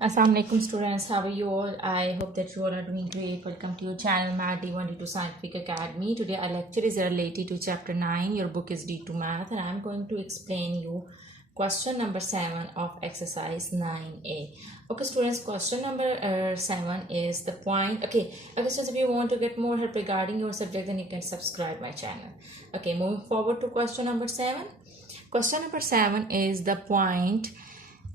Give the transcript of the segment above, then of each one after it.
Assalamu alaikum students, how are you all? I hope that you all are doing great. Welcome to your channel Math D1D2 Scientific Academy. Today our lecture is related to chapter 9. Your book is D2 Math and I am going to explain you question number 7 of exercise 9A. Okay students, question number 7 is the point. Okay students, if you want to get more help regarding your subject, then you can subscribe my channel. Okay, moving forward to question number 7. Question number 7 is the point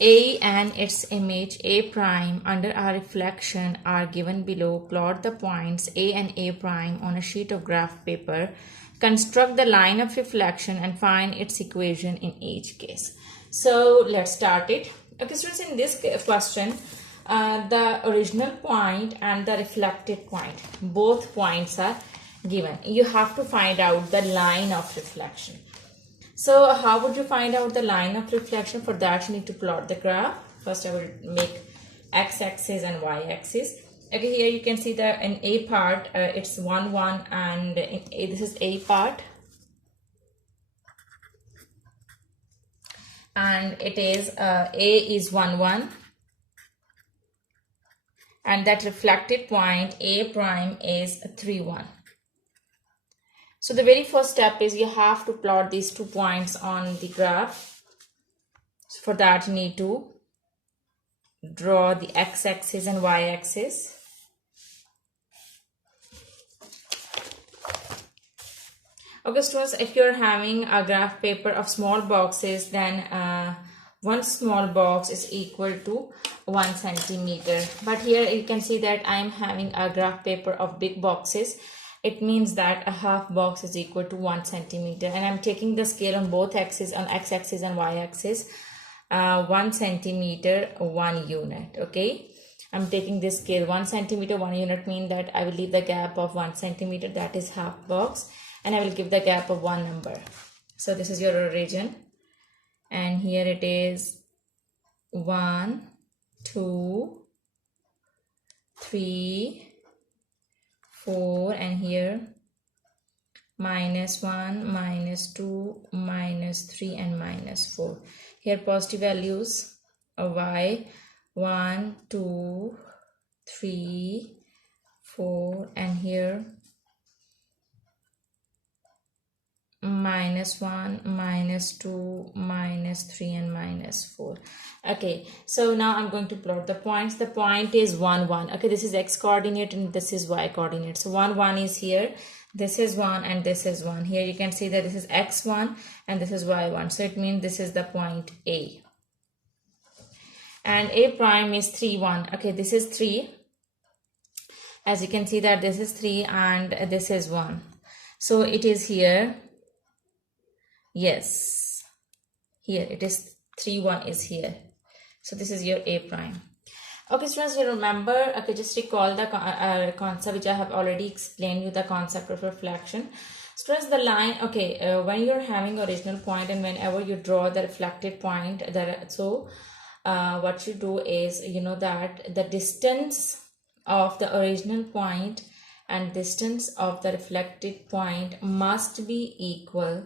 A and its image A prime under a reflection are given below. Plot the points A and A prime on a sheet of graph paper. Construct the line of reflection and find its equation in each case. So let's start it. Okay students, in this question, the original point and the reflected point, both points are given. You have to find out the line of reflection. So how would you find out the line of reflection? For that you need to plot the graph. First I will make x-axis and y-axis. Okay, here you can see that in A part it's 1 1 and this is A part and it is A is 1 1 and that reflected point A prime is 3 1. So the very first step is you have to plot these 2 points on the graph. So for that you need to draw the x-axis and y-axis. Okay students, if you're having a graph paper of small boxes, then one small box is equal to 1 centimeter. But here you can see that I am having a graph paper of big boxes. It means that a half box is equal to 1 centimeter, and I'm taking the scale on both axes, on x-axis and y-axis, 1 centimeter 1 unit. Okay, I'm taking this scale 1 centimeter 1 unit, mean that I will leave the gap of 1 centimeter, that is half box, and I will give the gap of 1 number. So this is your origin, and here it is 1 2 3 4, and here -1 -2 -3 and -4. Here positive values of y 1 2 3 4, and here -1 -2 -3 and -4. Okay, so now I'm going to plot the points. The point is 1 1. Okay, this is x coordinate and this is y coordinate. So 1 1 is here, this is 1 and this is 1. Here you can see that this is x1 and this is y1. So it means this is the point A. And A prime is 3 1. Okay, this is 3. As you can see that this is 3 and this is 1. So it is here. Yes, here it is 3 1 is here. So this is your A prime. Okay students, you remember, okay, just recall the concept which I have already explained you, the concept of reflection. Students, the line, okay, when you're having original point and whenever you draw the reflected point, what you do is, you know that the distance of the original point and distance of the reflected point must be equal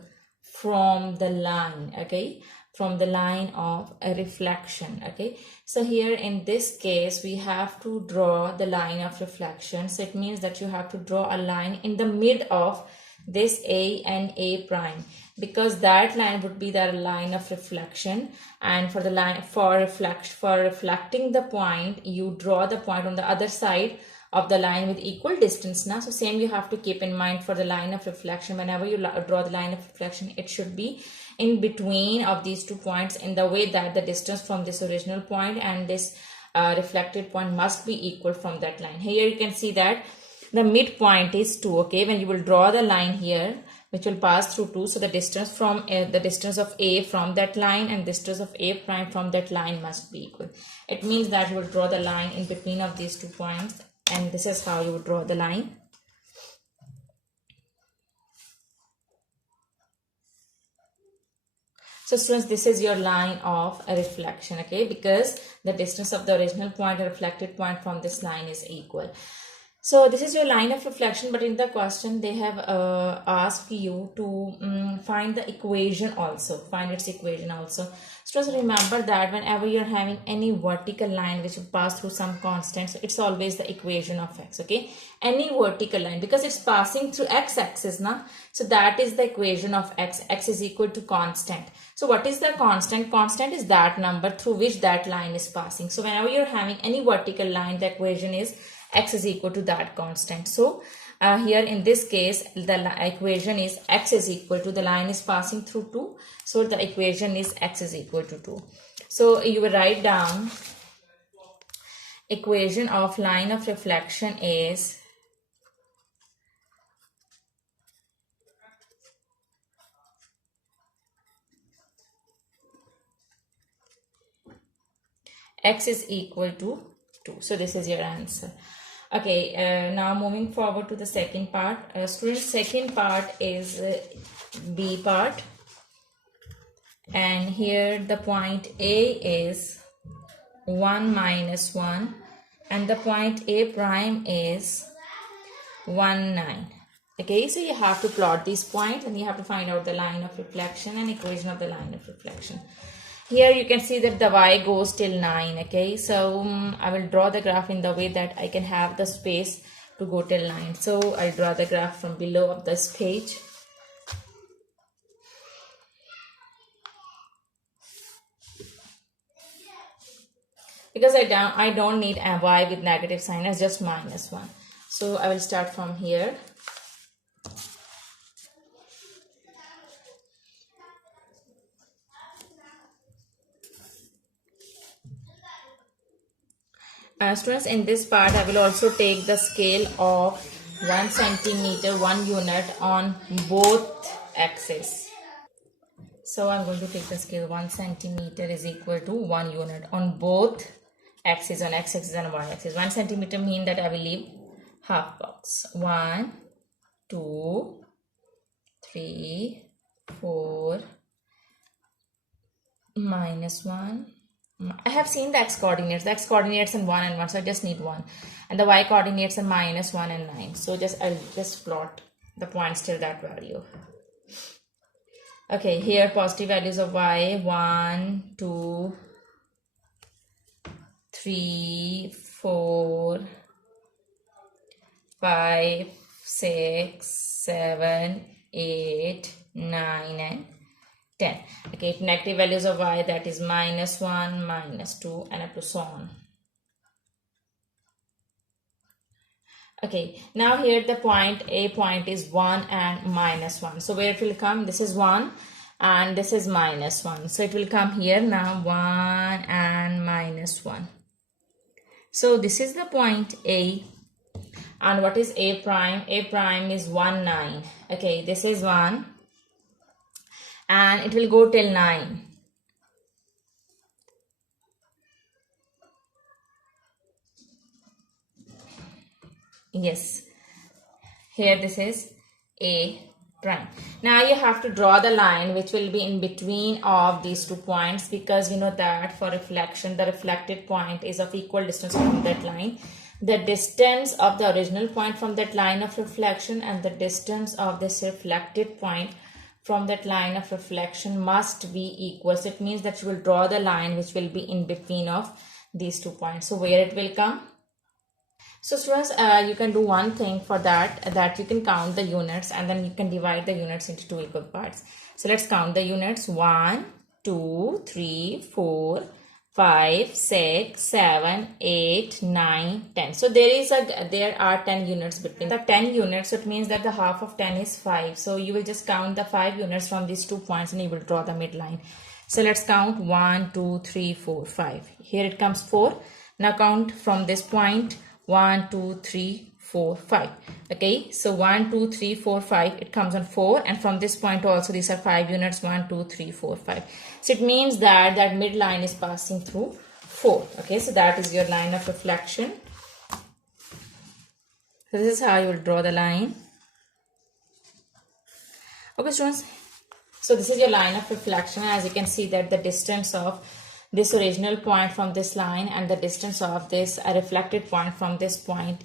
from the line, okay, from the line of a reflection. Okay, so here in this case we have to draw the line of reflection. So it means that you have to draw a line in the mid of this A and A prime, because that line would be the line of reflection, and for the line for reflecting the point, you draw the point on the other side of the line with equal distance now. So same you have to keep in mind for the line of reflection. Whenever you draw the line of reflection, it should be in between of these 2 points, in the way that the distance from this original point and this reflected point must be equal from that line. Here you can see that the midpoint is 2. Okay, when you will draw the line here which will pass through 2, so the distance from the distance of A from that line and distance of A prime from that line must be equal. It means that you will draw the line in between of these 2 points, and this is how you would draw the line. So students, this is your line of a reflection, okay, because the distance of the original point and reflected point from this line is equal. So this is your line of reflection, but in the question they have asked you to find the equation also, find its equation also. So just remember that whenever you're having any vertical line which will pass through some constant, so it's always the equation of x, okay? Any vertical line, because it's passing through x-axis now, so that is the equation of x. X is equal to constant. So what is the constant? Constant is that number through which that line is passing. So whenever you're having any vertical line, the equation is x is equal to that constant. So here in this case the equation is x is equal to, the line is passing through 2, so the equation is x is equal to 2. So you will write down equation of line of reflection is x is equal to 2. So this is your answer. Okay, now moving forward to the second part. Students, second part is B part, and here the point A is 1 minus 1 and the point A prime is 1 9. Okay, so you have to plot these points and you have to find out the line of reflection and equation of the line of reflection. Here you can see that the y goes till 9. Okay, so I will draw the graph in the way that I can have the space to go till 9. So I'll draw the graph from below of this page. Because I don't need a y with negative sign, it's just minus 1. So I will start from here. Students, in this part I will also take the scale of 1 centimeter 1 unit on both axes. So I'm going to take the scale 1 centimeter is equal to 1 unit on both axes, on x-axis and y-axis. 1 centimeter mean that I will leave half box. 1, 2, 3, 4, minus 1. I have seen the x coordinates and 1 and 1, so I just need 1, and the y coordinates are minus 1 and 9. So I'll just plot the points till that value. Okay, here positive values of y: 1, 2, 3, 4, 5, 6, 7, 8, 9 and 10. Okay, negative values of y, that is minus 1, minus 2 and up to so on. Okay, now here the point A point is 1 and minus 1. So where it will come? This is 1 and this is minus 1. So it will come here now, 1 and minus 1. So this is the point A. And what is A prime? A prime is 1, 9. Okay, this is 1. And it will go till 9. Yes, here this is A prime. Now you have to draw the line which will be in between of these 2 points, because you know that for reflection the reflected point is of equal distance from that line. The distance of the original point from that line of reflection and the distance of this reflected point from that line of reflection must be equal. So it means that you will draw the line which will be in between of these 2 points. So where it will come? So students, you can do one thing for that you can count the units and then you can divide the units into 2 equal parts. So let's count the units: 1, 2, 3, 4, 5, 6, 7, 8, 9, 10. So there are 10 units between the 10 units. So it means that the half of 10 is 5. So you will just count the 5 units from these 2 points and you will draw the midline. So let's count 1, 2, 3, 4, 5. Here it comes 4. Now count from this point 1, 2, 3, 4, 5. Okay, so 1, 2, 3, 4, 5, it comes on 4, and from this point also these are 5 units: 1, 2, 3, 4, 5. So it means that midline is passing through 4. Okay, so that is your line of reflection. So this is how you will draw the line. Okay students, so this is your line of reflection. As you can see that the distance of this original point from this line and the distance of this reflected point from this point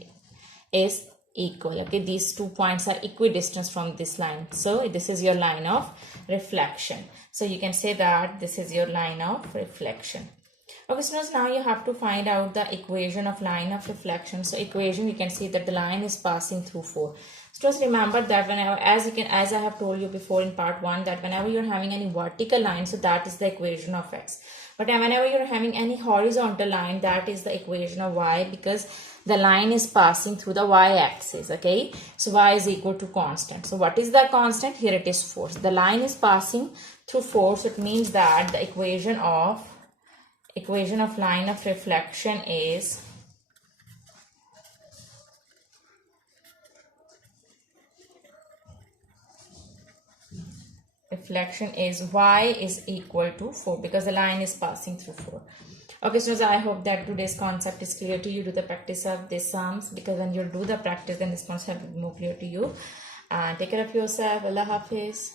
is equal. Okay, these 2 points are equidistant from this line. So this is your line of reflection. So you can say that this is your line of reflection. Okay, so now you have to find out the equation of line of reflection. So equation, you can see that the line is passing through 4. So just remember that whenever, as I have told you before in part 1, that whenever you're having any vertical line, so that is the equation of x. But whenever you're having any horizontal line, that is the equation of y, because the line is passing through the y-axis. Okay, so y is equal to constant. So what is the constant? Here it is 4. The line is passing through 4, so it means that the equation of line of reflection is y is equal to 4, because the line is passing through 4. Okay, so I hope that today's concept is clear to you. Do the practice of these sums, because when you do the practice, then this concept will be more clear to you. And take care of yourself. Allah Hafiz.